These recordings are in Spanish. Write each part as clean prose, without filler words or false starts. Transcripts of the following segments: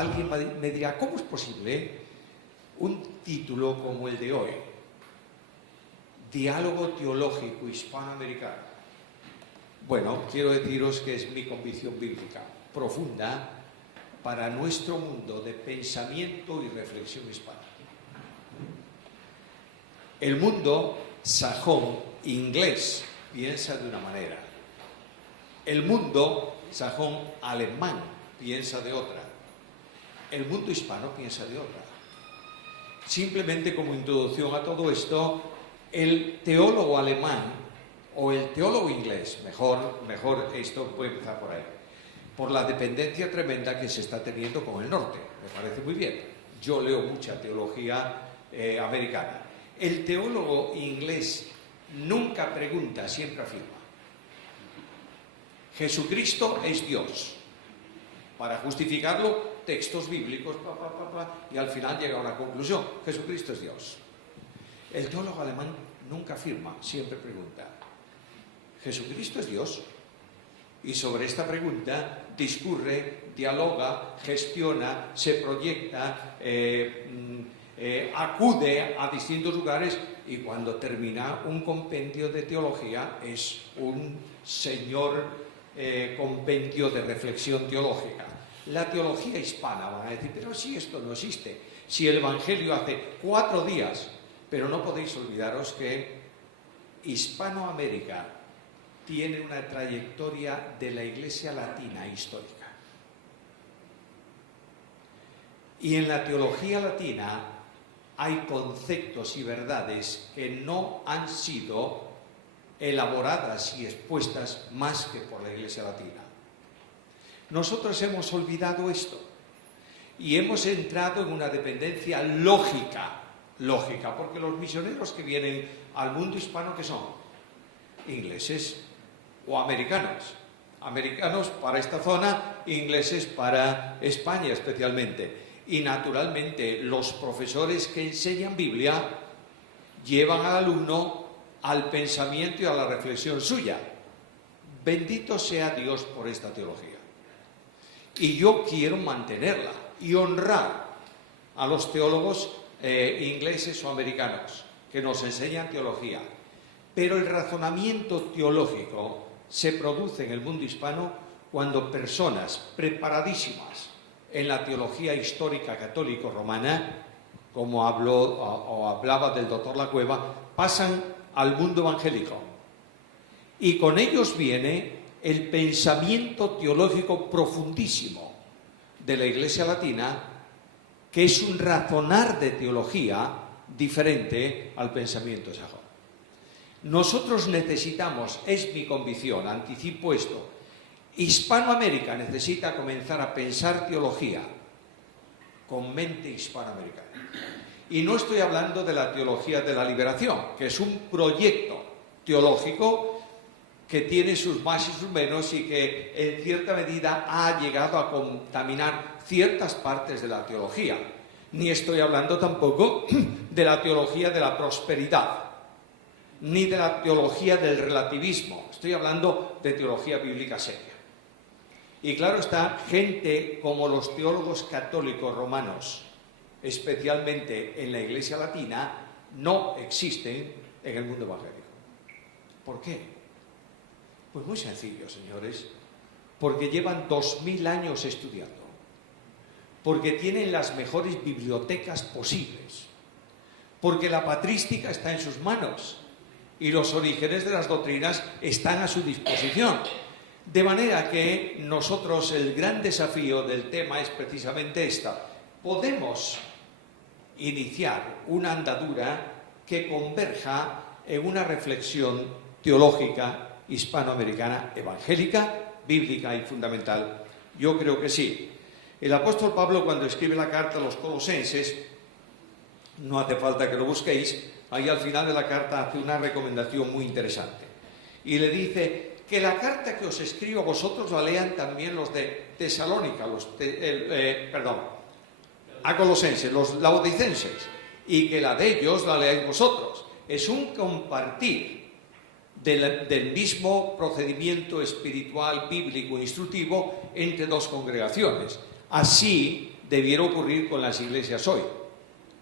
alguien me dirá, ¿cómo es posible un título como el de hoy? Diálogo teológico hispanoamericano. Bueno, quiero deciros que es mi convicción bíblica profunda para nuestro mundo de pensamiento y reflexión hispana. El mundo sajón inglés piensa de una manera. El mundo sajón alemán piensa de otra. El mundo hispano piensa de otra. Simplemente como introducción a todo esto, el teólogo alemán o el teólogo inglés, mejor esto puede empezar por ahí, por la dependencia tremenda que se está teniendo con el norte. Me parece muy bien. Yo leo mucha teología americana. El teólogo inglés nunca pregunta, siempre afirma. Jesucristo es Dios. Para justificarlo, textos bíblicos, y al final llega a una conclusión. Jesucristo es Dios. El teólogo alemán nunca afirma, siempre pregunta. ¿Jesucristo es Dios? Y sobre esta pregunta discurre, dialoga, gestiona, se proyecta, acude a distintos lugares, y cuando termina un compendio de teología es un señor compendio de reflexión teológica. La teología hispana, van a decir, pero si esto no existe, si el Evangelio hace 4 días, pero no podéis olvidaros que Hispanoamérica tiene una trayectoria de la Iglesia latina histórica. Y en la teología latina hay conceptos y verdades que no han sido elaboradas y expuestas más que por la Iglesia latina. Nosotros hemos olvidado esto y hemos entrado en una dependencia lógica, porque los misioneros que vienen al mundo hispano, ¿qué son? Ingleses o americanos. Americanos para esta zona, ingleses para España especialmente. Y naturalmente los profesores que enseñan Biblia llevan al alumno al pensamiento y a la reflexión suya. Bendito sea Dios por esta teología. Y yo quiero mantenerla y honrar a los teólogos ingleses o americanos que nos enseñan teología. Pero el razonamiento teológico se produce en el mundo hispano cuando personas preparadísimas en la teología histórica católico-romana, como hablaba del doctor Lacueva, pasan al mundo evangélico. Y con ellos viene el pensamiento teológico profundísimo de la Iglesia latina, que es un razonar de teología diferente al pensamiento sajón. Nosotros necesitamos, es mi convicción, anticipo esto, Hispanoamérica necesita comenzar a pensar teología con mente hispanoamericana. Y no estoy hablando de la teología de la liberación, que es un proyecto teológico que tiene sus más y sus menos y que en cierta medida ha llegado a contaminar ciertas partes de la teología. Ni estoy hablando tampoco de la teología de la prosperidad, ni de la teología del relativismo. Estoy hablando de teología bíblica seria. Y claro está, gente como los teólogos católicos romanos, especialmente en la Iglesia latina, no existen en el mundo evangélico. ¿Por qué? Pues muy sencillo, señores, porque llevan 2000 años estudiando, porque tienen las mejores bibliotecas posibles, porque la patrística está en sus manos y los orígenes de las doctrinas están a su disposición. De manera que nosotros, el gran desafío del tema es precisamente esta. Podemos iniciar una andadura que converja en una reflexión teológica hispanoamericana, evangélica, bíblica y fundamental. Yo creo que sí. El apóstol Pablo, cuando escribe la carta a los colosenses, no hace falta que lo busquéis, ahí al final de la carta hace una recomendación muy interesante. Y le dice que la carta que os escribo a vosotros la lean también los de Tesalónica, a Colosenses, los laodicenses, y que la de ellos la leáis vosotros. Es un compartir del mismo procedimiento espiritual, bíblico, instructivo entre dos congregaciones. Así debiera ocurrir con las iglesias hoy.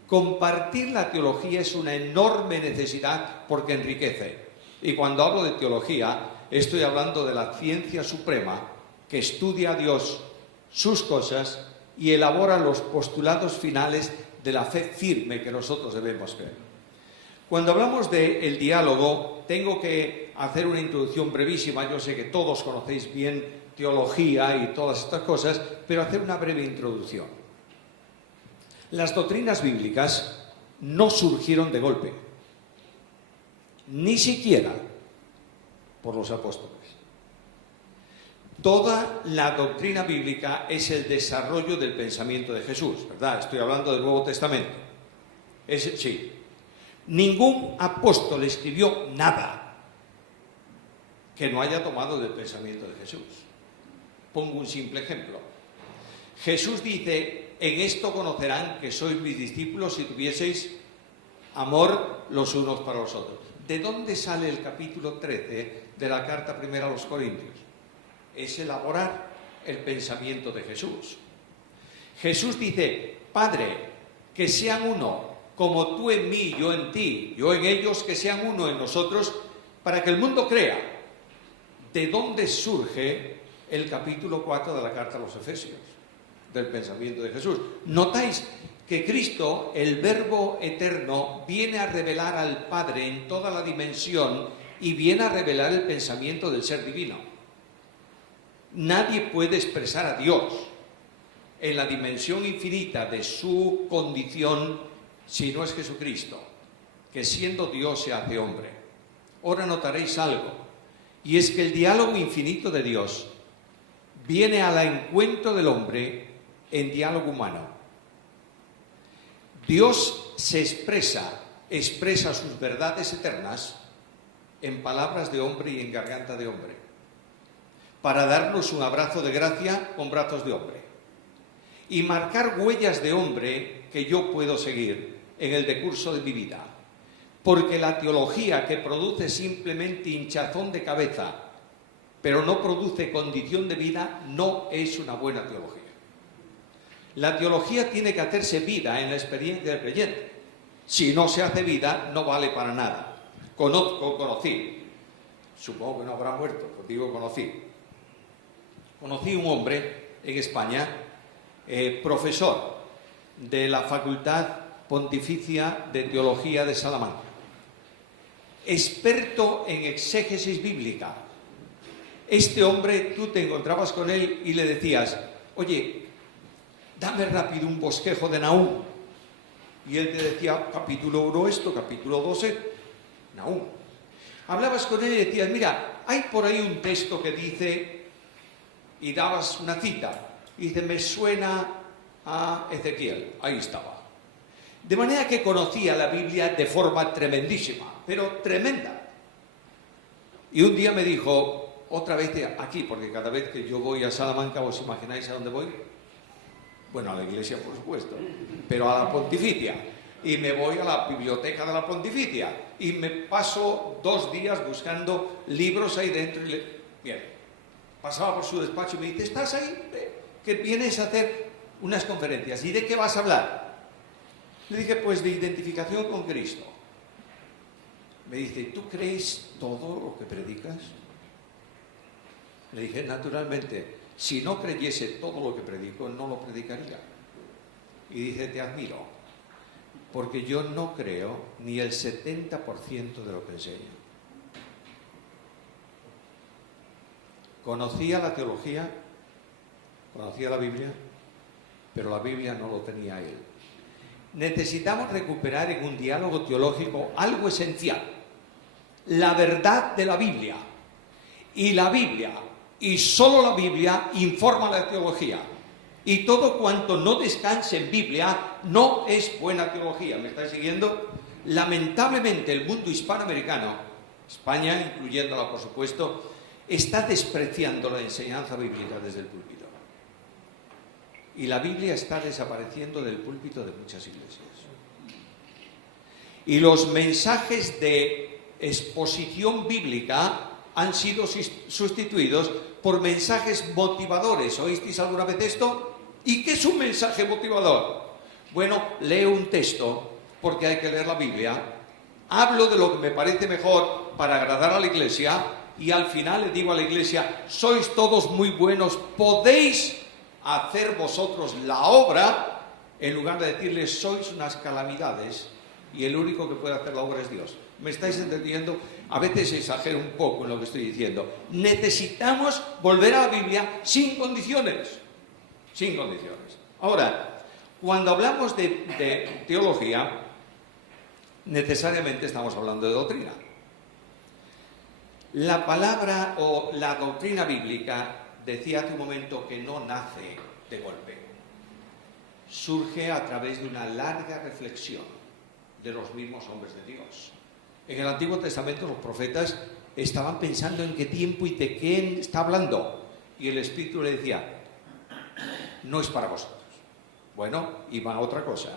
Compartir la teología es una enorme necesidad porque enriquece. Y cuando hablo de teología, estoy hablando de la ciencia suprema que estudia a Dios, sus cosas, y elabora los postulados finales de la fe firme que nosotros debemos creer. Cuando hablamos del diálogo, tengo que hacer una introducción brevísima. Yo sé que todos conocéis bien teología y todas estas cosas, pero hacer una breve introducción. Las doctrinas bíblicas no surgieron de golpe, ni siquiera por los apóstoles. Toda la doctrina bíblica es el desarrollo del pensamiento de Jesús, ¿verdad? Estoy hablando del Nuevo Testamento. Sí. Ningún apóstol escribió nada que no haya tomado del pensamiento de Jesús. Pongo un simple ejemplo. Jesús dice: en esto conocerán que sois mis discípulos si tuvieseis amor los unos para los otros. ¿De dónde sale el capítulo 13 de la carta primera a los Corintios? Es elaborar el pensamiento de Jesús. Jesús dice: Padre, que sean uno, como tú en mí, yo en ti, yo en ellos, que sean uno en nosotros, para que el mundo crea. ¿De dónde surge el capítulo 4 de la carta a los Efesios? Del pensamiento de Jesús. Notáis que Cristo, el Verbo eterno, viene a revelar al Padre en toda la dimensión y viene a revelar el pensamiento del ser divino. Nadie puede expresar a Dios en la dimensión infinita de su condición si no es Jesucristo, que siendo Dios se hace hombre. Ahora notaréis algo, y es que el diálogo infinito de Dios viene al encuentro del hombre en diálogo humano. Dios se expresa sus verdades eternas en palabras de hombre y en garganta de hombre, para darnos un abrazo de gracia con brazos de hombre y marcar huellas de hombre que yo puedo seguir en el decurso de mi vida. Porque la teología, que produce simplemente hinchazón de cabeza, pero no produce condición de vida, no es una buena teología. La teología tiene que hacerse vida en la experiencia del creyente. Si no se hace vida, no vale para nada. Conocí, supongo que no habrá muerto, pues digo conocí un hombre en España, profesor de la Facultad Pontificia de Teología de Salamanca, experto en exégesis bíblica. Este hombre, tú te encontrabas con él y le decías: oye, dame rápido un bosquejo de Nahum. Y él te decía: capítulo 1 esto, capítulo 2 Nahum. Hablabas con él y decías: mira, hay por ahí un texto que dice, y dabas una cita, y dice: me suena a Ezequiel. Ahí estaba. De manera que conocía la Biblia de forma tremendísima, pero tremenda. Y un día me dijo, otra vez aquí, porque cada vez que yo voy a Salamanca, ¿os imagináis a dónde voy? Bueno, a la iglesia, por supuesto, pero a la Pontificia. Y me voy a la biblioteca de la Pontificia y me paso 2 días buscando libros ahí dentro. Bien, pasaba por su despacho y me dice: ¿estás ahí? Que vienes a hacer unas conferencias. ¿Y de qué vas a hablar? Le dije: pues de identificación con Cristo. Me dice: ¿tú crees todo lo que predicas? Le dije: naturalmente, si no creyese todo lo que predico, no lo predicaría. Y dice: te admiro, porque yo no creo ni el 70% de lo que enseño. Conocía la teología, conocía la Biblia, pero la Biblia no lo tenía él. Necesitamos recuperar en un diálogo teológico algo esencial: la verdad de la Biblia. Y la Biblia, y solo la Biblia, informa la teología. Y todo cuanto no descanse en Biblia no es buena teología. ¿Me estáis siguiendo? Lamentablemente el mundo hispanoamericano, España incluyéndola por supuesto, está despreciando la enseñanza bíblica desde el púlpito. Y la Biblia está desapareciendo del púlpito de muchas iglesias. Y los mensajes de exposición bíblica han sido sustituidos por mensajes motivadores. ¿Oísteis alguna vez esto? ¿Y qué es un mensaje motivador? Bueno, leo un texto, porque hay que leer la Biblia, hablo de lo que me parece mejor para agradar a la iglesia, y al final le digo a la iglesia, sois todos muy buenos, podéis hacer vosotros la obra, en lugar de decirles, sois unas calamidades, y el único que puede hacer la obra es Dios. ¿Me estáis entendiendo? A veces exagero un poco en lo que estoy diciendo. Necesitamos volver a la Biblia sin condiciones. Sin condiciones. Ahora, cuando hablamos de teología, necesariamente estamos hablando de doctrina. La palabra o la doctrina bíblica, decía hace un momento, que no nace de golpe. Surge a través de una larga reflexión de los mismos hombres de Dios. En el Antiguo Testamento los profetas estaban pensando en qué tiempo y de qué está hablando. Y el Espíritu le decía, no es para vosotros. Bueno, iba a otra cosa.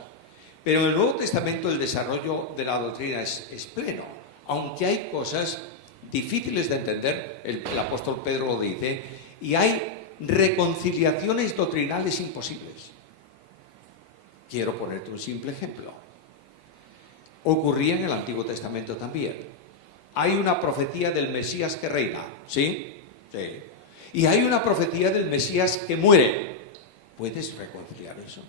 Pero en el Nuevo Testamento el desarrollo de la doctrina es pleno. Aunque hay cosas difíciles de entender, el apóstol Pedro lo dice, y hay reconciliaciones doctrinales imposibles. Quiero ponerte un simple ejemplo. Ocurría en el Antiguo Testamento también. Hay una profecía del Mesías que reina, ¿sí? Sí. Y hay una profecía del Mesías que muere. ¿Puedes reconciliar eso?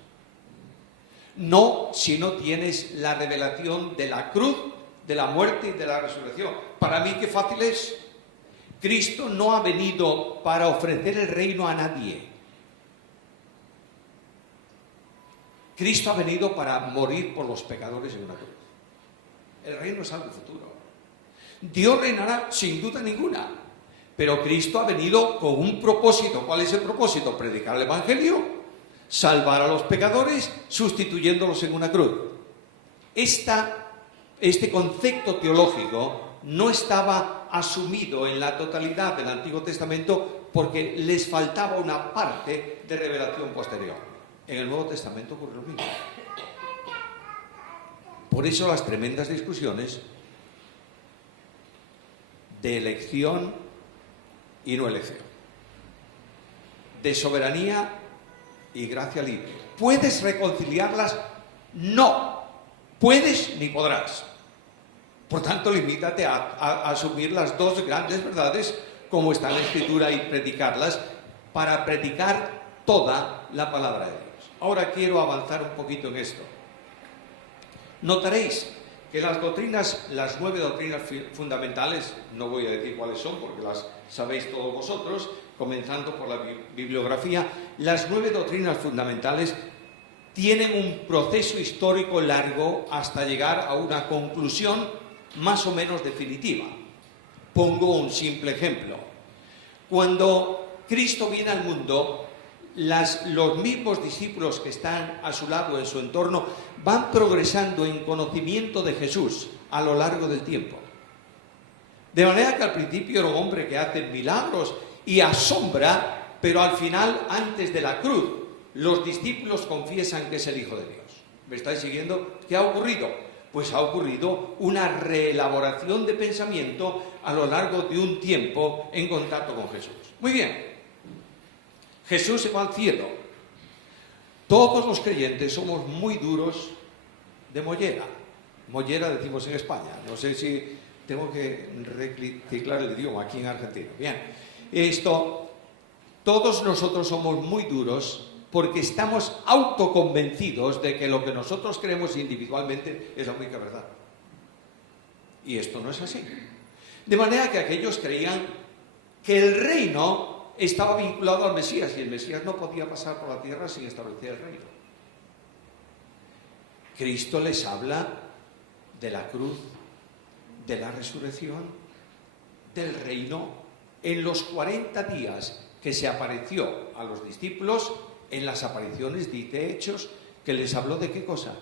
No, si no tienes la revelación de la cruz, de la muerte y de la resurrección. Para mí, qué fácil es. Cristo no ha venido para ofrecer el reino a nadie. Cristo ha venido para morir por los pecadores en una cruz. El reino es algo futuro. Dios reinará sin duda ninguna, pero Cristo ha venido con un propósito. ¿Cuál es el propósito? Predicar el Evangelio, salvar a los pecadores, sustituyéndolos en una cruz. Este concepto teológico no estaba asumido en la totalidad del Antiguo Testamento porque les faltaba una parte de revelación posterior. En el Nuevo Testamento ocurre lo mismo. Por eso las tremendas discusiones de elección y no elección, de soberanía y gracia libre. ¿Puedes reconciliarlas? No. Puedes ni podrás. Por tanto, limítate a asumir las dos grandes verdades como está en la Escritura y predicarlas para predicar toda la palabra de Dios. Ahora quiero avanzar un poquito en esto. Notaréis que las 9 doctrinas fundamentales, no voy a decir cuáles son porque las sabéis todos vosotros, comenzando por la bibliografía, las 9 doctrinas fundamentales tienen un proceso histórico largo hasta llegar a una conclusión más o menos definitiva. Pongo un simple ejemplo. Cuando Cristo viene al mundo, los mismos discípulos que están a su lado, en su entorno, van progresando en conocimiento de Jesús a lo largo del tiempo. De manera que al principio era un hombre que hace milagros y asombra, pero al final, antes de la cruz, los discípulos confiesan que es el Hijo de Dios. ¿Me estáis siguiendo? ¿Qué ha ocurrido? Pues ha ocurrido una reelaboración de pensamiento a lo largo de un tiempo en contacto con Jesús. Muy bien. Jesús se va al cielo. Todos los creyentes somos muy duros de mollera. Mollera decimos en España. No sé si tengo que reciclar el idioma aquí en Argentina. Bien. Todos nosotros somos muy duros porque estamos autoconvencidos de que lo que nosotros creemos individualmente es la única verdad. Y esto no es así. De manera que aquellos creían que el reino estaba vinculado al Mesías y el Mesías no podía pasar por la tierra sin establecer el reino. Cristo les habla de la cruz, de la resurrección, del reino. En los 40 días que se apareció a los discípulos, en las apariciones, dice Hechos, que les habló de qué cosa,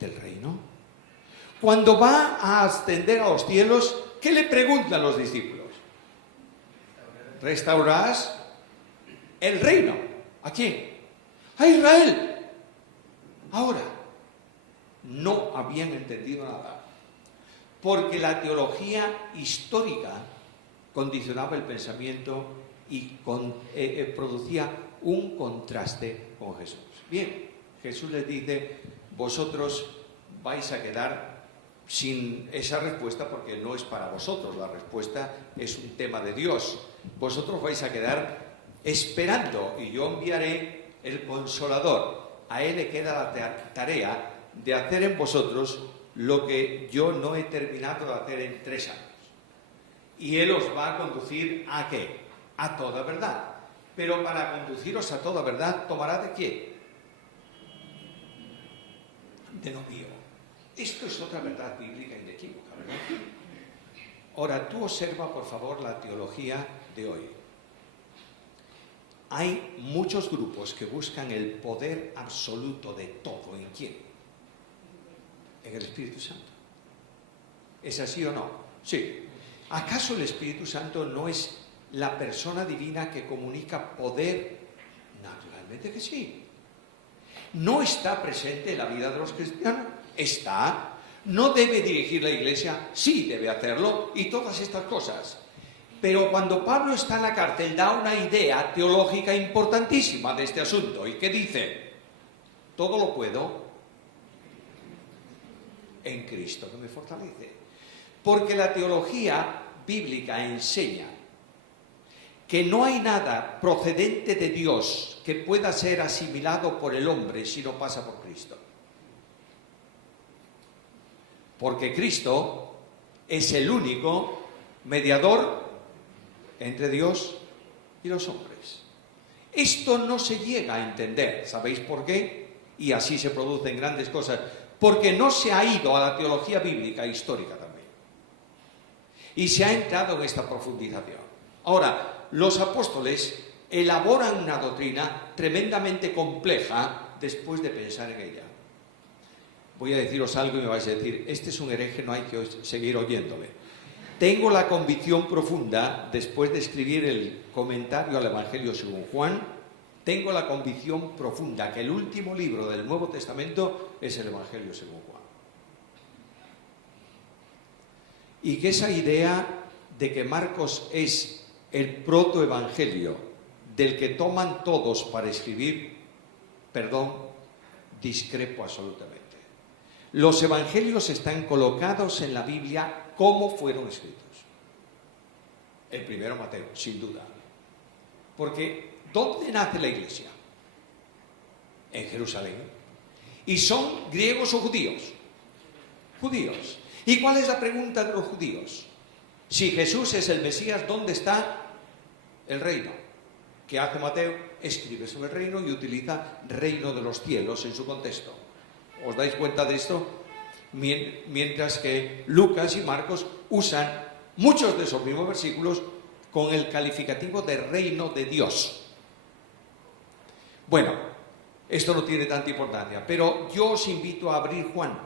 del reino. Cuando va a ascender a los cielos, ¿qué le preguntan los discípulos? ¿Restaurarás el reino? ¿A quién? A Israel. Ahora, no habían entendido nada, porque la teología histórica condicionaba el pensamiento y producía un contraste con Jesús. Bien, Jesús les dice, vosotros vais a quedar sin esa respuesta porque no es para vosotros, la respuesta es un tema de Dios. Vosotros vais a quedar esperando y yo enviaré el Consolador. A él le queda la tarea de hacer en vosotros lo que yo no he terminado de hacer en 3 años. Y él os va a conducir ¿a qué? A toda verdad. Pero para conduciros a toda verdad, ¿tomará de quién? De lo mío. Esto es otra verdad bíblica inequívoca, ¿verdad? Ahora, tú observa, por favor, la teología de hoy. Hay muchos grupos que buscan el poder absoluto de todo. ¿En quién? En el Espíritu Santo. ¿Es así o no? Sí. ¿Acaso el Espíritu Santo no es la persona divina que comunica poder? Naturalmente que sí. ¿No está presente en la vida de los cristianos? Está. ¿No debe dirigir la iglesia? Sí, debe hacerlo. Y todas estas cosas. Pero cuando Pablo está en la cárcel da una idea teológica importantísima de este asunto. ¿Y qué dice? Todo lo puedo en Cristo que me fortalece. Porque la teología bíblica enseña que no hay nada procedente de Dios que pueda ser asimilado por el hombre si no pasa por Cristo. Porque Cristo es el único mediador entre Dios y los hombres. Esto no se llega a entender. ¿Sabéis por qué? Y así se producen grandes cosas. Porque no se ha ido a la teología bíblica histórica también. Y se ha entrado en esta profundización. Ahora, los apóstoles elaboran una doctrina tremendamente compleja después de pensar en ella. Voy a deciros algo y me vais a decir, este es un hereje, no hay que seguir oyéndole. Tengo la convicción profunda, después de escribir el comentario al Evangelio según Juan, tengo la convicción profunda que el último libro del Nuevo Testamento es el Evangelio según Juan. Y que esa idea de que Marcos es el protoevangelio del que toman todos para escribir, discrepo absolutamente. Los evangelios están colocados en la Biblia como fueron escritos. El primero Mateo, sin duda. Porque ¿dónde nace la iglesia? En Jerusalén. ¿Y son griegos o judíos? Judíos. ¿Y cuál es la pregunta de los judíos? Si Jesús es el Mesías, ¿dónde está el reino? ¿Qué hace Mateo? Escribe sobre el reino y utiliza reino de los cielos en su contexto. ¿Os dais cuenta de esto? Mientras que Lucas y Marcos usan muchos de esos mismos versículos con el calificativo de reino de Dios. Bueno, esto no tiene tanta importancia, pero yo os invito a abrir Juan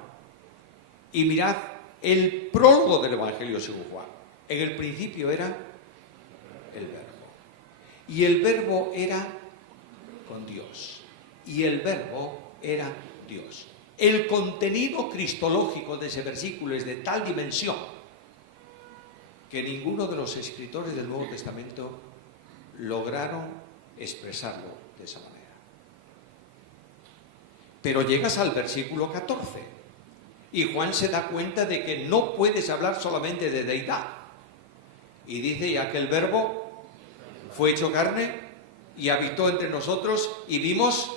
y mirad el prólogo del Evangelio según Juan. En el principio era el Verbo. Y el Verbo era con Dios. Y el Verbo era Dios. El contenido cristológico de ese versículo es de tal dimensión que ninguno de los escritores del Nuevo Testamento lograron expresarlo de esa manera. Pero llegas al versículo 14 y Juan se da cuenta de que no puedes hablar solamente de deidad. Y dice, y aquel Verbo fue hecho carne y habitó entre nosotros y vimos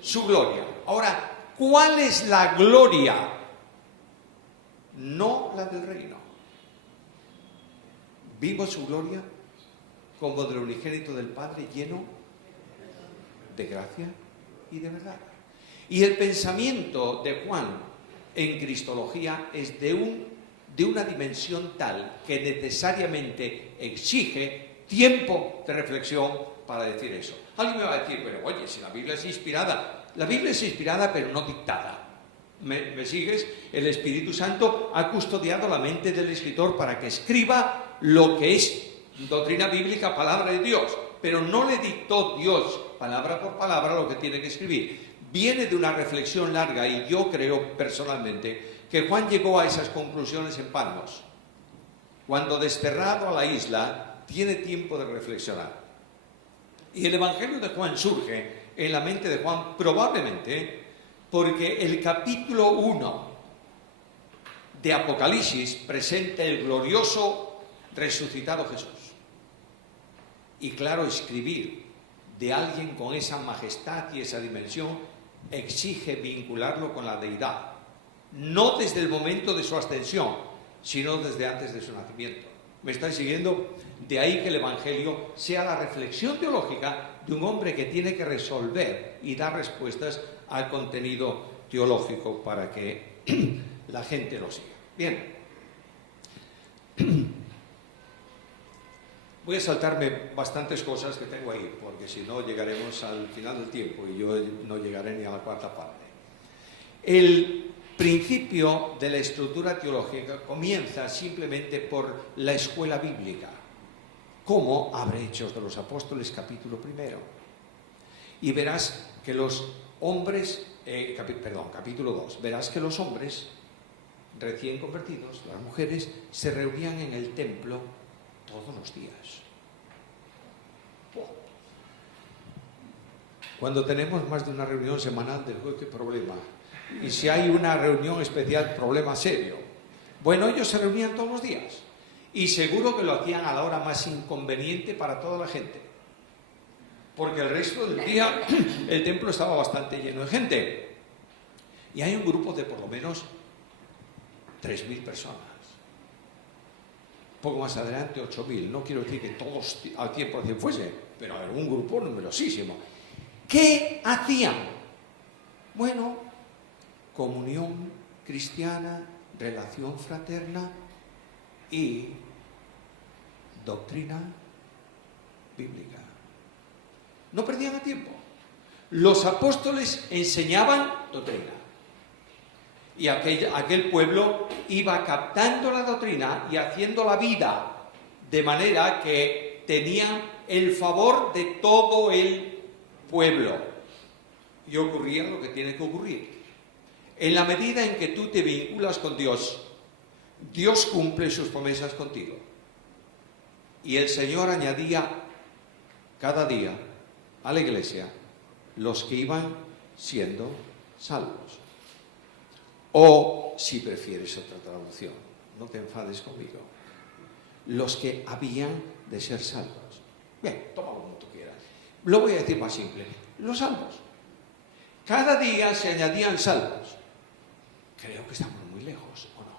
su gloria. Ahora, ¿cuál es la gloria? No la del reino. Vimos su gloria como del unigénito del Padre, lleno de gracia y de verdad. Y el pensamiento de Juan en cristología es de una dimensión tal que necesariamente exige tiempo de reflexión para decir eso. Alguien me va a decir, pero oye, si la Biblia es inspirada. La Biblia es inspirada, pero no dictada. ¿Me sigues? El Espíritu Santo ha custodiado la mente del escritor para que escriba lo que es doctrina bíblica, palabra de Dios. Pero no le dictó Dios, palabra por palabra, lo que tiene que escribir. Viene de una reflexión larga y yo creo personalmente que Juan llegó a esas conclusiones en Patmos. Cuando desterrado a la isla, tiene tiempo de reflexionar. Y el Evangelio de Juan surge en la mente de Juan probablemente porque el capítulo 1 de Apocalipsis presenta el glorioso resucitado Jesús. Y claro, escribir de alguien con esa majestad y esa dimensión exige vincularlo con la deidad, no desde el momento de su ascensión, sino desde antes de su nacimiento. ¿Me estáis siguiendo? De ahí que el Evangelio sea la reflexión teológica de un hombre que tiene que resolver y dar respuestas al contenido teológico para que la gente lo siga. Bien. Voy a saltarme bastantes cosas que tengo ahí, porque si no llegaremos al final del tiempo y yo no llegaré ni a la cuarta parte. El principio de la estructura teológica comienza simplemente por la escuela bíblica. ¿Cómo? Abre Hechos de los Apóstoles, capítulo 1. Y verás que los hombres, capítulo 2, verás que los hombres recién convertidos, las mujeres, se reunían en el templo todos los días. Cuando tenemos más de una reunión semanal, ¿qué problema? Y si hay una reunión especial, problema serio. Bueno, ellos se reunían todos los días y seguro que lo hacían a la hora más inconveniente para toda la gente, porque el resto del día el templo estaba bastante lleno de gente. Y hay un grupo de por lo menos 3.000 personas. Poco más adelante 8.000. No quiero decir que todos al 100% fuese, pero era un grupo numerosísimo. ¿Qué hacían? Bueno, comunión cristiana, relación fraterna y doctrina bíblica. No perdían el tiempo. Los apóstoles enseñaban doctrina. Y aquel pueblo iba captando la doctrina y haciendo la vida de manera que tenían el favor de todo el pueblo. Y ocurría lo que tiene que ocurrir. En la medida en que tú te vinculas con Dios, Dios cumple sus promesas contigo. Y el Señor añadía cada día a la iglesia los que iban siendo salvos. O, si prefieres otra traducción, no te enfades conmigo, los que habían de ser salvos. Bien, tómalo como tú quieras. Lo voy a decir más simple. Los salvos. Cada día se añadían salvos. Creo que estamos muy lejos, ¿o no?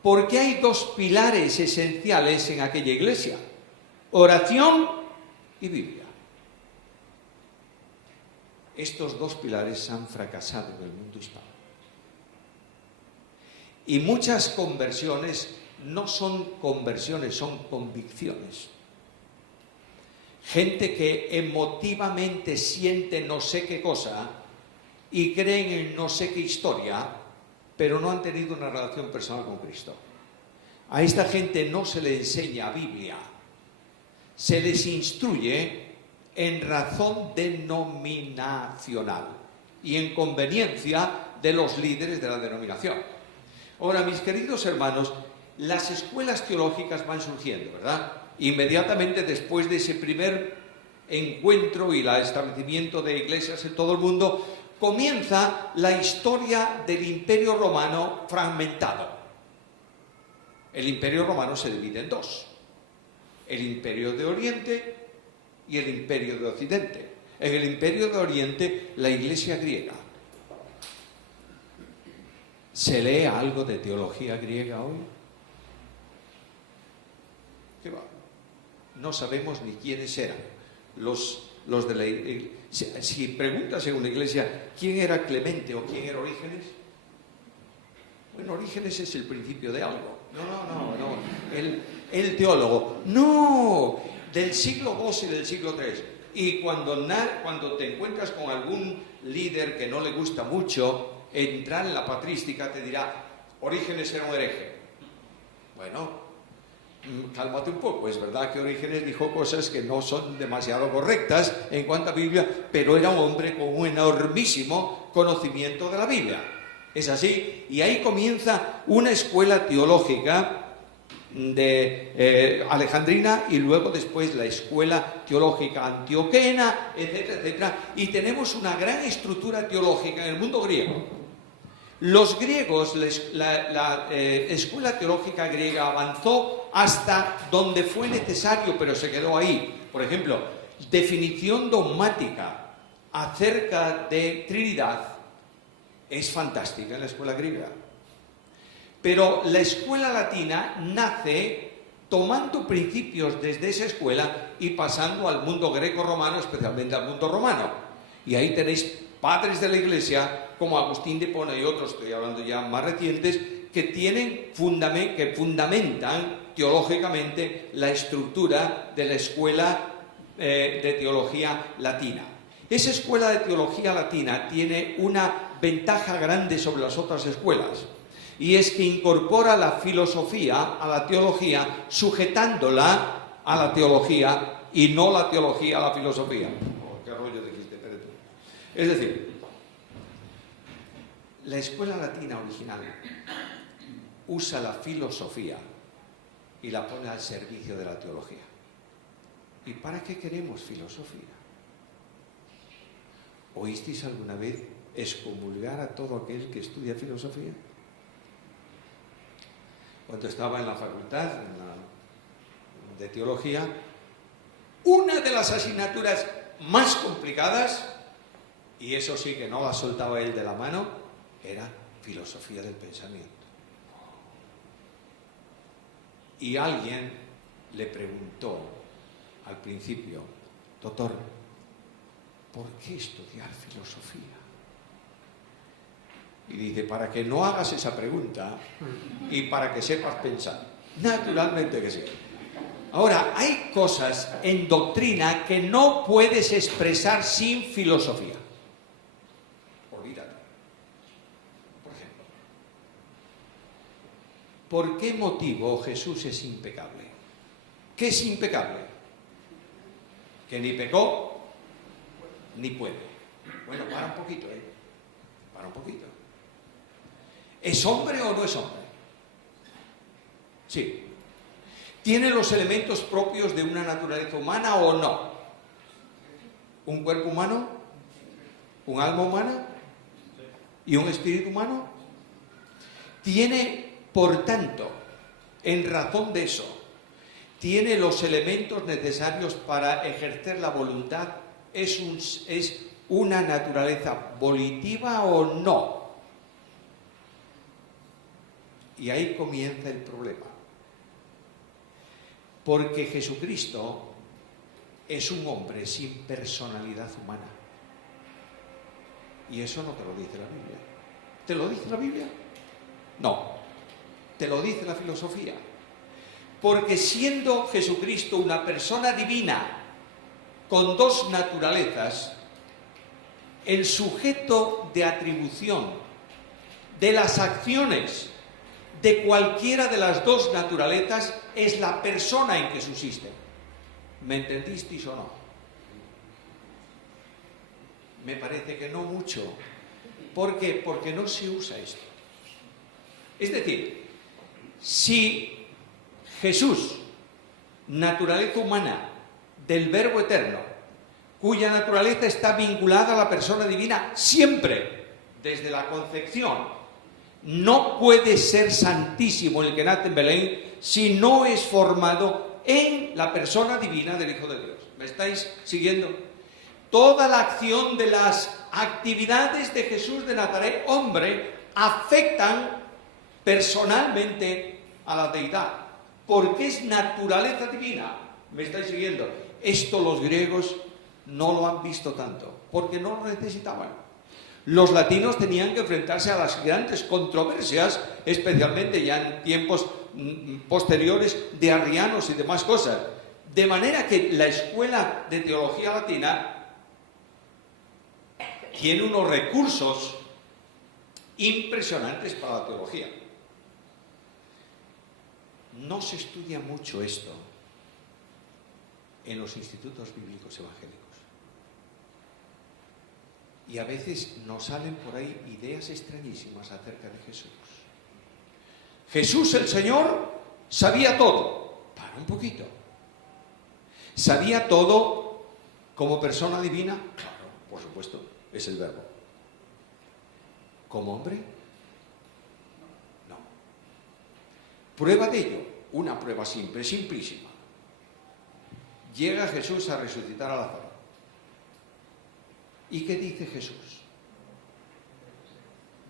Porque hay dos pilares esenciales en aquella iglesia: oración y Biblia. Estos dos pilares han fracasado en el mundo hispano. Y muchas conversiones no son conversiones, son convicciones. Gente que emotivamente siente no sé qué cosa y creen en no sé qué historia, pero no han tenido una relación personal con Cristo. A esta gente no se le enseña Biblia, se les instruye en razón denominacional y en conveniencia de los líderes de la denominación. Ahora, mis queridos hermanos, las escuelas teológicas van surgiendo, ¿verdad? Inmediatamente después de ese primer encuentro y el establecimiento de iglesias en todo el mundo, comienza la historia del Imperio Romano fragmentado. El Imperio Romano se divide en dos: el Imperio de Oriente y el Imperio de Occidente. En el Imperio de Oriente, la Iglesia griega. ¿Se lee algo de teología griega hoy? ¿Qué va? No sabemos ni quiénes eran los de la iglesia. Si preguntas en una iglesia quién era Clemente o quién era Orígenes, bueno, Orígenes es el principio de algo. No. El teólogo. No, del siglo II y del siglo III. Y cuando te encuentras con algún líder que no le gusta mucho entrar en la patrística, te dirá: Orígenes era un hereje. Bueno, cálmate un poco. Es verdad que Orígenes dijo cosas que no son demasiado correctas en cuanto a Biblia, pero era un hombre con un enormísimo conocimiento de la Biblia. Es así, y ahí comienza una escuela teológica alejandrina y luego después la escuela teológica antioquena, etcétera, etcétera. Y tenemos una gran estructura teológica en el mundo griego. Los griegos, la escuela teológica griega avanzó hasta donde fue necesario, pero se quedó ahí. Por ejemplo, definición dogmática acerca de Trinidad es fantástica en la escuela griega. Pero la escuela latina nace tomando principios desde esa escuela y pasando al mundo greco-romano, especialmente al mundo romano. Y ahí tenéis padres de la Iglesia como Agustín de Hipona y otros, estoy hablando ya más recientes, que fundamentan teológicamente la estructura de la escuela de teología latina. Esa escuela de teología latina tiene una ventaja grande sobre las otras escuelas, y es que incorpora la filosofía a la teología, sujetándola a la teología y no la teología a la filosofía. Oh, qué rollo dijiste, pero tú. Es decir, la escuela latina original usa la filosofía y la pone al servicio de la teología. ¿Y para qué queremos filosofía? ¿Oísteis alguna vez excomulgar a todo aquel que estudia filosofía? Cuando estaba en la facultad de teología, una de las asignaturas más complicadas, y eso sí que no la soltaba él de la mano, era filosofía del pensamiento. Y alguien le preguntó al principio: doctor, ¿por qué estudiar filosofía? Y dice: para que no hagas esa pregunta y para que sepas pensar. Naturalmente que sí. Ahora, hay cosas en doctrina que no puedes expresar sin filosofía. Olvídate. Por ejemplo, ¿por qué motivo Jesús es impecable? ¿Qué es impecable? Que ni pecó ni puede. Bueno, para un poquito, para un poquito. ¿Es hombre o no es hombre? Sí. ¿Tiene los elementos propios de una naturaleza humana o no? ¿Un cuerpo humano? ¿Un alma humana? ¿Y un espíritu humano? Tiene, por tanto, en razón de eso, tiene los elementos necesarios para ejercer la voluntad. ¿Es una naturaleza volitiva o no? Y ahí comienza el problema. Porque Jesucristo es un hombre sin personalidad humana. Y eso no te lo dice la Biblia. ¿Te lo dice la Biblia? No. Te lo dice la filosofía. Porque siendo Jesucristo una persona divina con dos naturalezas, el sujeto de atribución de las acciones de cualquiera de las dos naturalezas es la persona en que subsiste. ¿Me entendisteis o no? Me parece que no mucho. ¿Por qué? Porque no se usa esto. Es decir, si Jesús, naturaleza humana del Verbo eterno, cuya naturaleza está vinculada a la persona divina siempre, desde la concepción, no puede ser santísimo el que nace en Belén si no es formado en la persona divina del Hijo de Dios. ¿Me estáis siguiendo? Toda la acción de las actividades de Jesús de Nazaret, hombre, afectan personalmente a la deidad, porque es naturaleza divina. ¿Me estáis siguiendo? Esto los griegos no lo han visto tanto, porque no lo necesitaban. Los latinos tenían que enfrentarse a las grandes controversias, especialmente ya en tiempos posteriores de arrianos y demás cosas. De manera que la escuela de teología latina tiene unos recursos impresionantes para la teología. No se estudia mucho esto en los institutos bíblicos evangélicos. Y a veces nos salen por ahí ideas extrañísimas acerca de Jesús. Jesús el Señor Sabía todo. Para un poquito. ¿Sabía todo como persona divina? Claro, por supuesto, es el verbo. ¿Como hombre? No. Prueba de ello, una prueba simple, simplísima. Llega Jesús a resucitar a Lázaro. ¿Y qué dice Jesús?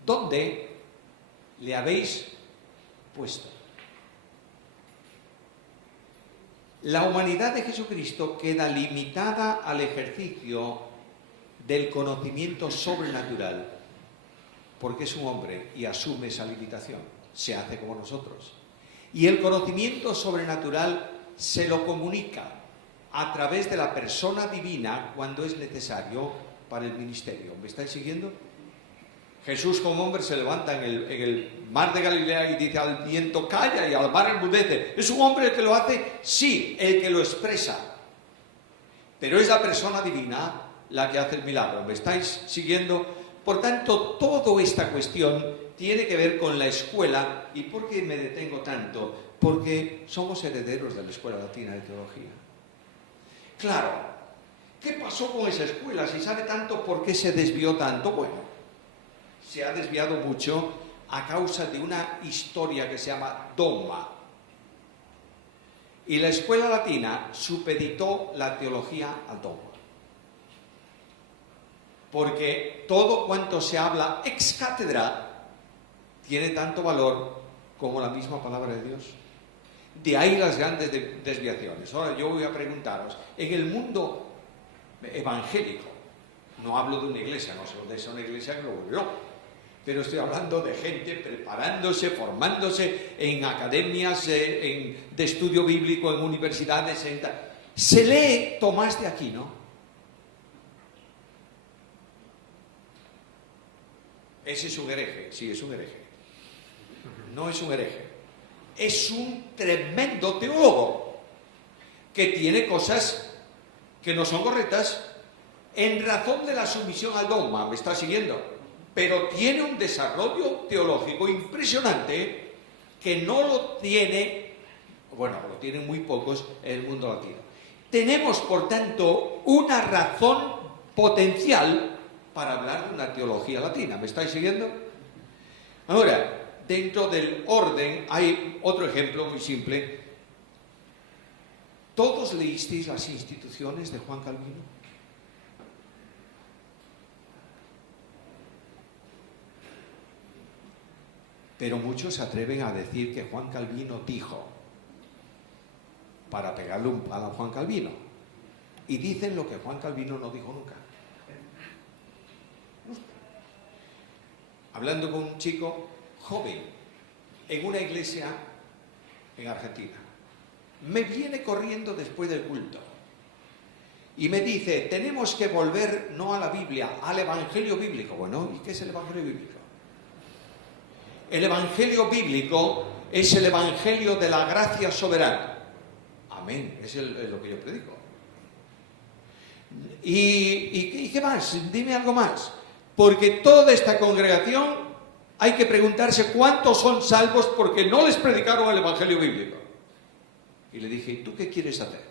¿Dónde le habéis puesto? La humanidad de Jesucristo queda limitada al ejercicio del conocimiento sobrenatural, porque es un hombre y asume esa limitación, se hace como nosotros. Y el conocimiento sobrenatural se lo comunica a través de la persona divina cuando es necesario para el ministerio. ¿Me estáis siguiendo? Jesús como hombre se levanta en el mar de Galilea y dice al viento calla y al mar enmudece. ¿Es un hombre el que lo hace? Sí, el que lo expresa. Pero es la persona divina la que hace el milagro. ¿Me estáis siguiendo? Por tanto, toda esta cuestión tiene que ver con la escuela. ¿Y por qué me detengo tanto? Porque somos herederos de la Escuela Latina de Teología. Claro, ¿qué pasó con esa escuela? Si sabe tanto, ¿por qué se desvió tanto? Bueno, se ha desviado mucho a causa de una historia que se llama dogma. Y la Escuela Latina supeditó la teología al dogma. Porque todo cuanto se habla ex cátedra tiene tanto valor como la misma palabra de Dios. De ahí las grandes desviaciones. Ahora yo voy a preguntaros, en el mundo evangélico, no hablo de una iglesia, no sé dónde es una iglesia que lo vuelve loco, pero estoy hablando de gente preparándose, formándose en academias de estudio bíblico, en universidades. Se lee Tomás de Aquino. Ese es un hereje, sí, es un hereje. No es un hereje. Es un tremendo teólogo que tiene cosas que no son correctas en razón de la sumisión al dogma. ¿Me está siguiendo? Pero tiene un desarrollo teológico impresionante que no lo tiene, bueno, lo tienen muy pocos en el mundo latino. Tenemos, por tanto, una razón potencial para hablar de una teología latina. ¿Me estáis siguiendo? Ahora, dentro del orden hay otro ejemplo muy simple. ¿Todos leísteis las instituciones de Juan Calvino? Pero muchos se atreven a decir que Juan Calvino dijo, para pegarle un palo a Juan Calvino. Y dicen lo que Juan Calvino no dijo nunca. Hablando con un chico joven en una iglesia en Argentina, me viene corriendo después del culto y me dice, tenemos que volver no a la Biblia, al Evangelio bíblico. Bueno, ¿y qué es el Evangelio bíblico? El Evangelio bíblico es el Evangelio de la gracia soberana. Amén, es lo que yo predico. ¿Y qué más? Dime algo más. Porque toda esta congregación hay que preguntarse cuántos son salvos porque no les predicaron el Evangelio bíblico. Y le dije, ¿y tú qué quieres hacer?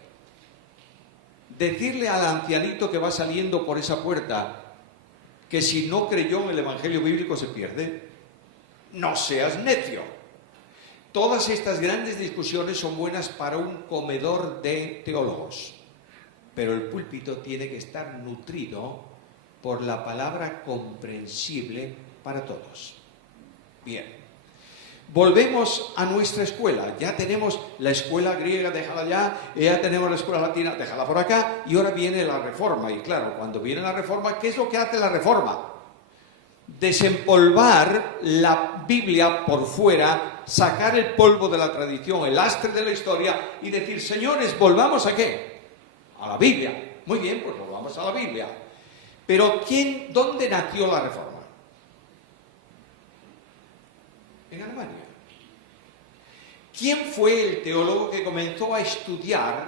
Decirle al ancianito que va saliendo por esa puerta que si no creyó en el Evangelio bíblico se pierde. No seas necio. Todas estas grandes discusiones son buenas para un comedor de teólogos, pero el púlpito tiene que estar nutrido por la palabra comprensible para todos. Bien, volvemos a nuestra escuela. Ya tenemos la escuela griega, déjala ya tenemos la escuela latina, déjala por acá, y ahora viene la reforma. Y claro, cuando viene la reforma, ¿qué es lo que hace la reforma? Desempolvar la Biblia por fuera, sacar el polvo de la tradición, el lastre de la historia y decir, señores, ¿volvamos a qué? A la Biblia. Muy bien, pues volvamos a la Biblia. Pero ¿dónde nació la reforma? En Alemania. ¿Quién fue el teólogo que comenzó a estudiar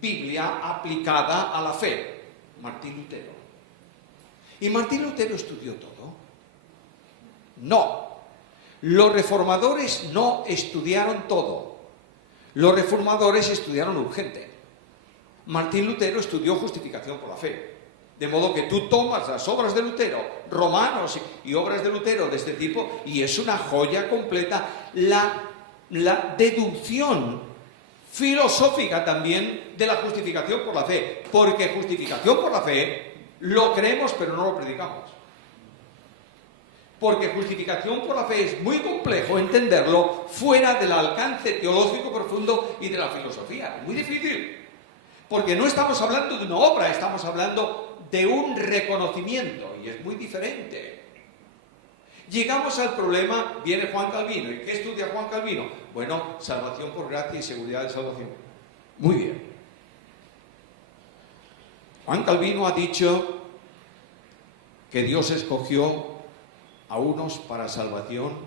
Biblia aplicada a la fe? Martín Lutero. ¿Y Martín Lutero estudió todo? No. Los reformadores no estudiaron todo. Los reformadores estudiaron urgente. Martín Lutero estudió justificación por la fe. De modo que tú tomas las obras de Lutero, Romanos y obras de Lutero de este tipo, y es una joya completa la deducción filosófica también de la justificación por la fe. Porque justificación por la fe lo creemos pero no lo predicamos. Porque justificación por la fe es muy complejo entenderlo fuera del alcance teológico profundo y de la filosofía. Es muy difícil. Porque no estamos hablando de una obra, estamos hablando de un reconocimiento, y es muy diferente. Llegamos al problema, viene Juan Calvino. ¿Y qué estudia Juan Calvino? Bueno, salvación por gracia y seguridad de salvación. Muy bien. Juan Calvino ha dicho que Dios escogió a unos para salvación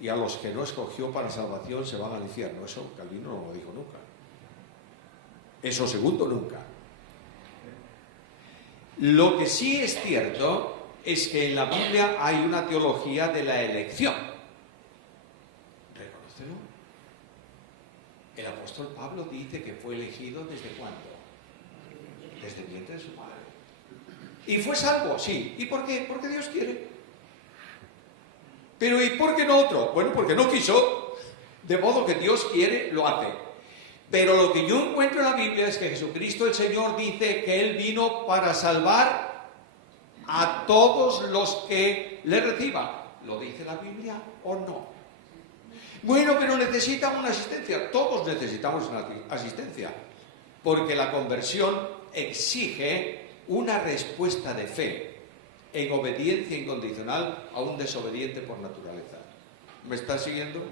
y a los que no escogió para salvación se van al infierno. Eso Calvino no lo dijo nunca. Eso segundo nunca. Lo que sí es cierto es que en la Biblia hay una teología de la elección. Reconócelo. El apóstol Pablo dice que fue elegido ¿desde cuándo? Desde el vientre de su madre. ¿Y fue salvo? Sí. ¿Y por qué? Porque Dios quiere. Pero ¿y por qué no otro? Bueno, porque no quiso. De modo que Dios quiere, lo hace. Pero lo que yo encuentro en la Biblia es que Jesucristo el Señor dice que Él vino para salvar a todos los que le reciban. ¿Lo dice la Biblia o no? Bueno, pero necesitan una asistencia. Todos necesitamos una asistencia. Porque la conversión exige una respuesta de fe en obediencia incondicional a un desobediente por naturaleza. ¿Me está siguiendo?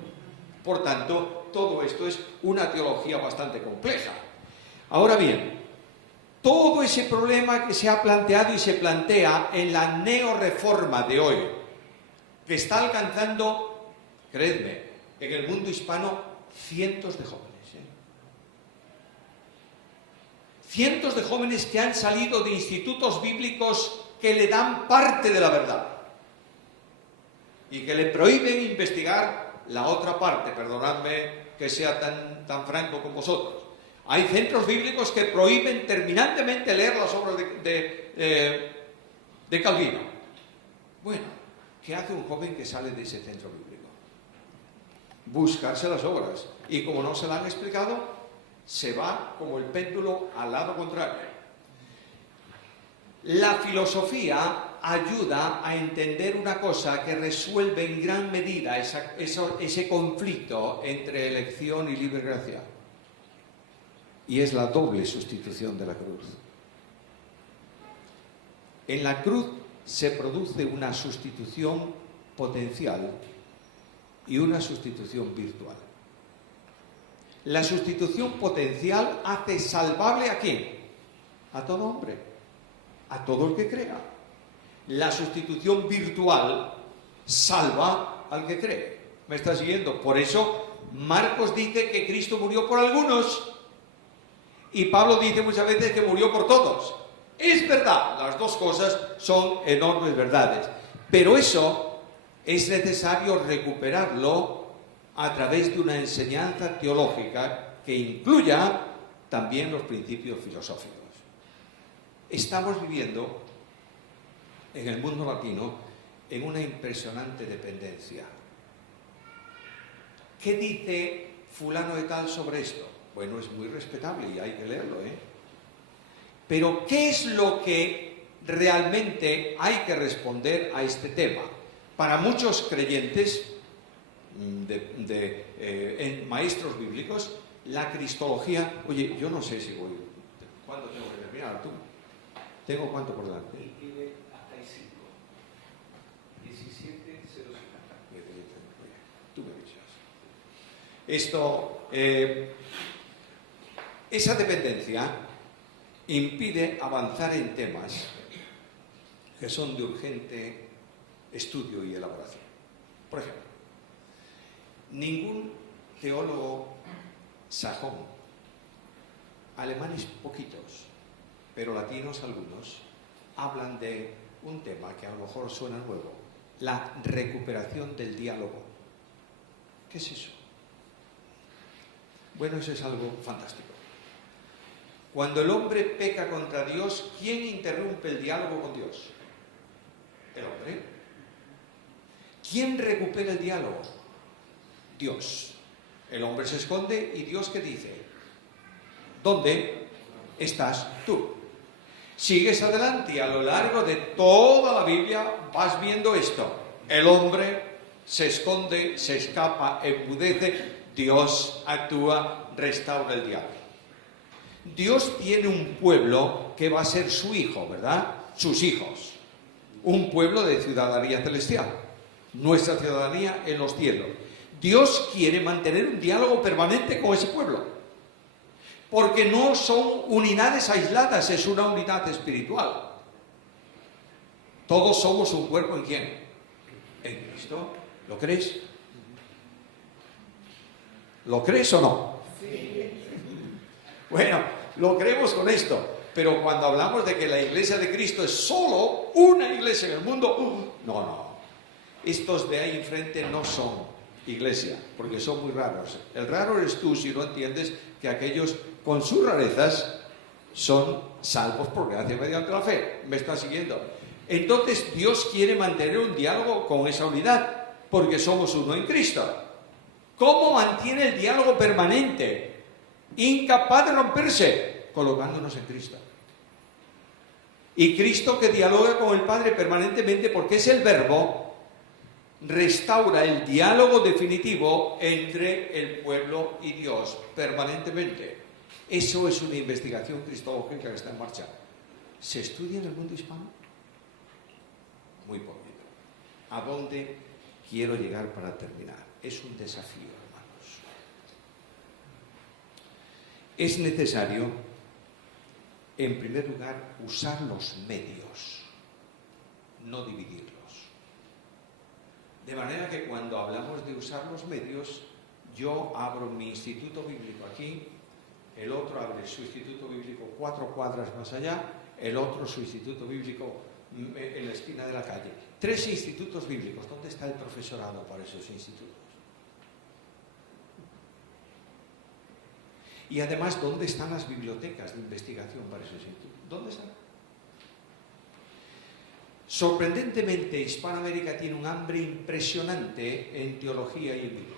Por tanto, todo esto es una teología bastante compleja. Ahora bien, todo ese problema que se ha planteado y se plantea en la neorreforma de hoy, que está alcanzando, creedme, en el mundo hispano, cientos de jóvenes. Cientos de jóvenes que han salido de institutos bíblicos que le dan parte de la verdad y que le prohíben investigar la otra parte. Perdonadme que sea tan franco con vosotros. Hay centros bíblicos que prohíben terminantemente leer las obras de Calvino. Bueno, ¿qué hace un joven que sale de ese centro bíblico? Buscarse las obras. Y como no se la han explicado, se va como el péndulo al lado contrario. La filosofía ayuda a entender una cosa que resuelve en gran medida ese conflicto entre elección y libre gracia. Y es la doble sustitución de la cruz. En la cruz se produce una sustitución potencial y una sustitución virtual. La sustitución potencial hace salvable ¿a quién? A todo hombre, a todo el que crea. La sustitución virtual salva al que cree. ¿Me está siguiendo? Por eso Marcos dice que Cristo murió por algunos y Pablo dice muchas veces que murió por todos. Es verdad, las dos cosas son enormes verdades, pero eso es necesario recuperarlo a través de una enseñanza teológica que incluya también los principios filosóficos. Estamos viviendo en el mundo latino en una impresionante dependencia. ¿Qué dice fulano de tal sobre esto? Bueno, es muy respetable y hay que leerlo, Pero ¿qué es lo que realmente hay que responder a este tema? Para muchos creyentes, maestros bíblicos, la cristología... Oye, yo no sé si voy... ¿Cuándo tengo que terminar tú? ¿Tengo cuánto por delante? Y tiene hasta el 5. 17:05. Tú me dices. Esto... esa dependencia impide avanzar en temas que son de urgente estudio y elaboración. Por ejemplo, ningún teólogo sajón, alemanes poquitos, pero latinos algunos, hablan de un tema que a lo mejor suena nuevo, la recuperación del diálogo. ¿Qué es eso? Bueno, eso es algo fantástico. Cuando el hombre peca contra Dios, ¿quién interrumpe el diálogo con Dios? El hombre. ¿Quién recupera el diálogo? Dios. El hombre se esconde y Dios, ¿qué dice? ¿Dónde estás tú? Sigues adelante y a lo largo de toda la Biblia vas viendo esto. El hombre se esconde, se escapa, empudece. Dios actúa, restaura el diálogo. Dios tiene un pueblo que va a ser su hijo, ¿verdad? Sus hijos. Un pueblo de ciudadanía celestial. Nuestra ciudadanía en los cielos. Dios quiere mantener un diálogo permanente con ese pueblo. Porque no son unidades aisladas, es una unidad espiritual. Todos somos un cuerpo, ¿en quién? En Cristo. ¿Lo crees? ¿Lo crees o no? Sí. Bueno, lo creemos con esto, pero cuando hablamos de que la iglesia de Cristo es solo una iglesia en el mundo, no. Estos de ahí enfrente no son iglesia, porque son muy raros. El raro eres tú si no entiendes que aquellos con sus rarezas son salvos por gracia mediante la fe. ¿Me estás siguiendo? Entonces Dios quiere mantener un diálogo con esa unidad, porque somos uno en Cristo. ¿Cómo mantiene el diálogo permanente? Incapaz de romperse, colocándonos en Cristo. Y Cristo, que dialoga con el Padre permanentemente porque es el Verbo, restaura el diálogo definitivo entre el pueblo y Dios permanentemente. Eso es una investigación cristológica que está en marcha. ¿Se estudia en el mundo hispano? Muy poquito. ¿A dónde quiero llegar para terminar? Es un desafío, hermanos. Es necesario, en primer lugar, usar los medios, no dividirlos. De manera que cuando hablamos de usar los medios, yo abro mi instituto bíblico aquí, el otro abre su instituto bíblico 4 cuadras más allá, el otro su instituto bíblico en la esquina de la calle. 3 institutos bíblicos. ¿Dónde está el profesorado para esos institutos? Y además, ¿dónde están las bibliotecas de investigación para esos institutos? ¿Dónde están? Sorprendentemente, Hispanoamérica tiene un hambre impresionante en teología y en Biblia.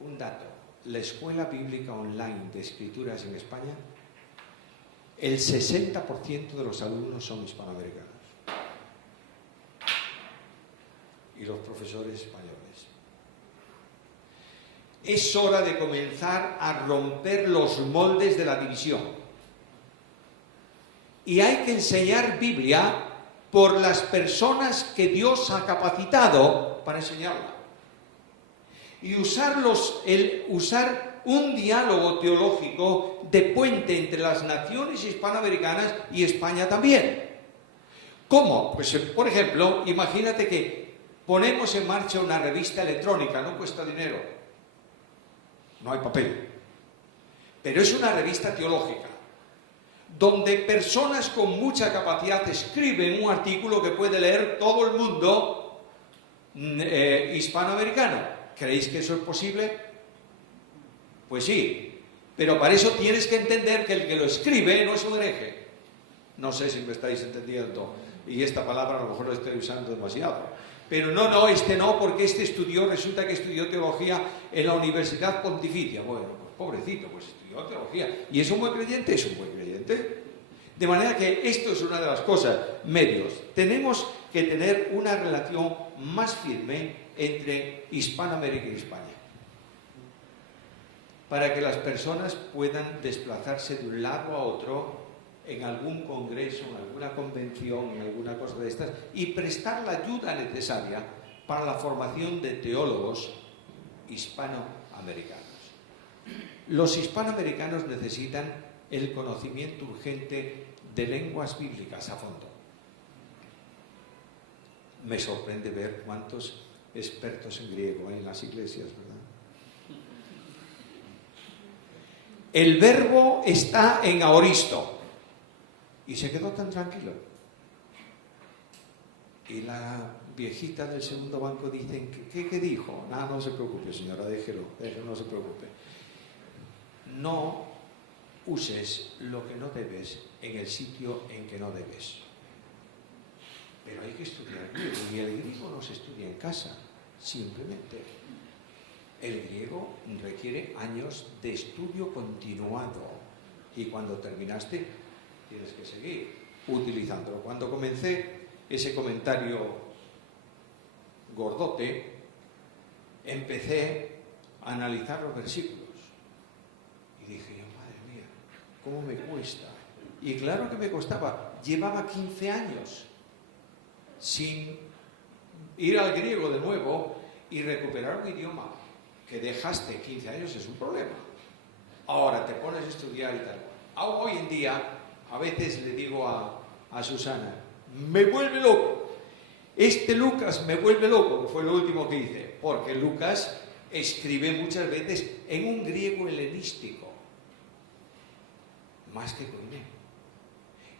Un dato, la escuela bíblica online de escrituras en España, el 60% de los alumnos son hispanoamericanos. Y los profesores españoles. Es hora de comenzar a romper los moldes de la división. Y hay que enseñar Biblia por las personas que Dios ha capacitado para enseñarla. Y usar un diálogo teológico de puente entre las naciones hispanoamericanas y España también. ¿Cómo? Pues, por ejemplo, imagínate que ponemos en marcha una revista electrónica, no cuesta dinero, no hay papel, pero es una revista teológica, donde personas con mucha capacidad escriben un artículo que puede leer todo el mundo hispanoamericano. ¿Creéis que eso es posible? Pues sí, pero para eso tienes que entender que el que lo escribe no es un hereje. No sé si me estáis entendiendo, y esta palabra a lo mejor la estoy usando demasiado. Pero no, este no, porque resulta que estudió teología en la Universidad Pontificia. Bueno, pues pobrecito, pues estudió teología. ¿Y es un buen creyente? Es un buen creyente. De manera que esto es una de las cosas, medios. Tenemos que tener una relación más firme entre Hispanoamérica y España, para que las personas puedan desplazarse de un lado a otro en algún congreso, en alguna convención, en alguna cosa de estas, y prestar la ayuda necesaria para la formación de teólogos hispanoamericanos. Los hispanoamericanos necesitan el conocimiento urgente de lenguas bíblicas a fondo. Me sorprende ver cuántos expertos en griego hay en las iglesias, ¿verdad? El verbo está en aoristo. Y se quedó tan tranquilo. Y la viejita del segundo banco dice, ¿qué dijo? No, no se preocupe, señora, déjelo, no se preocupe. No uses lo que no debes en el sitio en que no debes. Pero hay que estudiar griego, y el griego no se estudia en casa, simplemente. El griego requiere años de estudio continuado, y cuando terminaste tienes que seguir utilizándolo. Cuando comencé ese comentario gordote, empecé a analizar los versículos y dije yo, madre mía, ¿cómo me cuesta? Y claro que me costaba. Llevaba 15 años sin ir al griego de nuevo y recuperar un idioma que dejaste 15 años. Es un problema. Ahora te pones a estudiar y tal. Hoy en día a veces le digo a Susana, me vuelve loco. Este Lucas me vuelve loco, que fue lo último que hice, porque Lucas escribe muchas veces en un griego helenístico, más que koiné.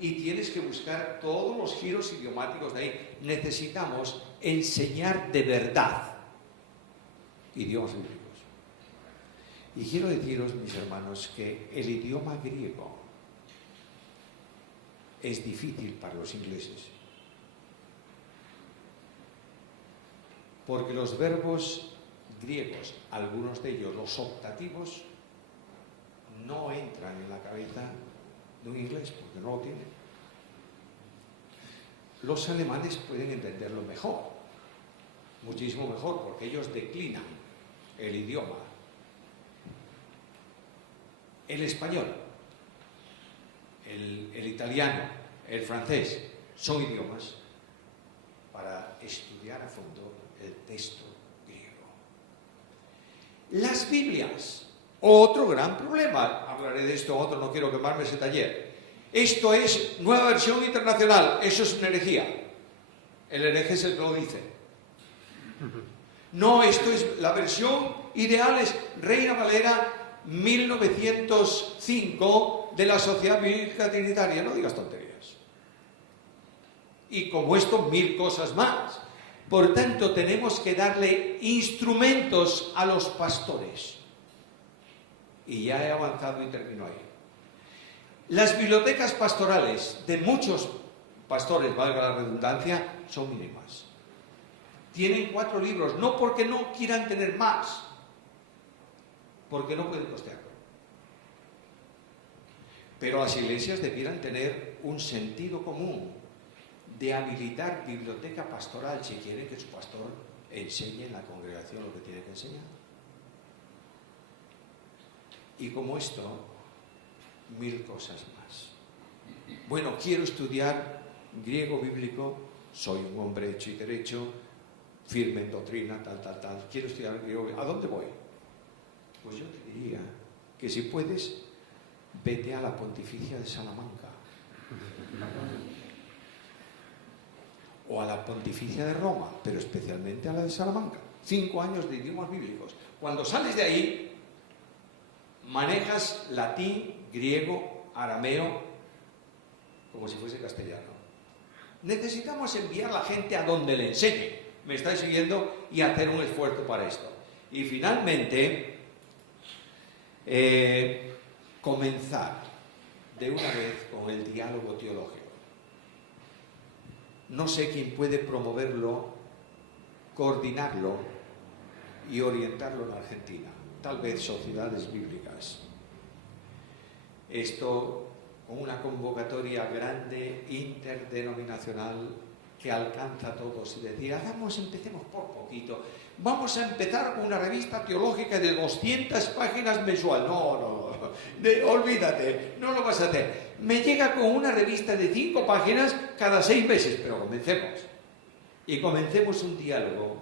Y tienes que buscar todos los giros idiomáticos de ahí. Necesitamos enseñar de verdad idiomas bíblicos. Y quiero deciros, mis hermanos, que el idioma griego es difícil para los ingleses, porque los verbos griegos, algunos de ellos, los optativos, no entran en la cabeza de un inglés, porque no lo tienen. Los alemanes pueden entenderlo mejor, muchísimo mejor, porque ellos declinan el idioma. El español, el italiano, el francés, son idiomas para estudiar a fondo el texto griego. Las Biblias, otro gran problema. Hablaré de esto otro, no quiero quemarme ese taller. Esto es Nueva Versión Internacional, eso es una herejía. El hereje es el que lo dice. No, esto es la versión ideal, es Reina Valera 1905 de la Sociedad Bíblica Trinitaria. No digas tonterías. Y como esto, 1000 cosas más. Por tanto, tenemos que darle instrumentos a los pastores. Y ya he avanzado y termino ahí. Las bibliotecas pastorales de muchos pastores, valga la redundancia, son mínimas. Tienen 4 libros, no porque no quieran tener más, porque no pueden costearlo. Pero las iglesias debieran tener un sentido común de habilitar biblioteca pastoral si quieren que su pastor enseñe en la congregación lo que tiene que enseñar. Y como esto, 1000 cosas más. Bueno, quiero estudiar griego bíblico, soy un hombre hecho y derecho, firme en doctrina, tal. Quiero estudiar griego. ¿A dónde voy? Pues yo te diría que si puedes, vete a la Pontificia de Salamanca. O a la Pontificia de Roma, pero especialmente a la de Salamanca. 5 años de idiomas bíblicos. Cuando sales de ahí, manejas latín, griego, arameo, como si fuese castellano. Necesitamos enviar a la gente a donde le enseñe. ¿Me estáis siguiendo? Y hacer un esfuerzo para esto. Y finalmente, comenzar de una vez con el diálogo teológico. No sé quién puede promoverlo, coordinarlo y orientarlo en Argentina. Tal vez sociedades bíblicas. Esto con una convocatoria grande, interdenominacional, que alcanza a todos y decir, empecemos por poquito. Vamos a empezar con una revista teológica de 200 páginas mensual. No, olvídate, no lo vas a hacer. Me llega con una revista de 5 páginas cada 6 meses, pero comencemos. Y comencemos un diálogo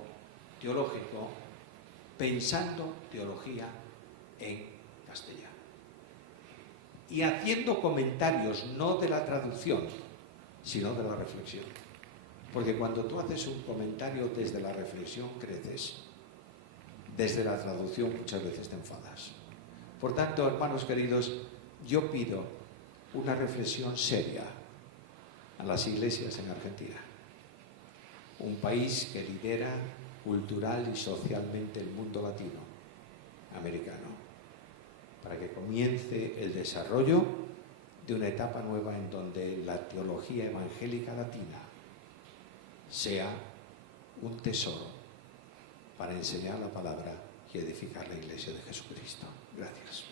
teológico pensando teología en castellano. Y haciendo comentarios no de la traducción, sino de la reflexión. Porque cuando tú haces un comentario desde la reflexión, creces. Desde la traducción muchas veces te enfadas. Por tanto, hermanos queridos, yo pido una reflexión seria a las iglesias en Argentina. un país que lidera cultural y socialmente el mundo latinoamericano, para que comience el desarrollo de una etapa nueva en donde la teología evangélica latina sea un tesoro para enseñar la palabra y edificar la Iglesia de Jesucristo. Gracias.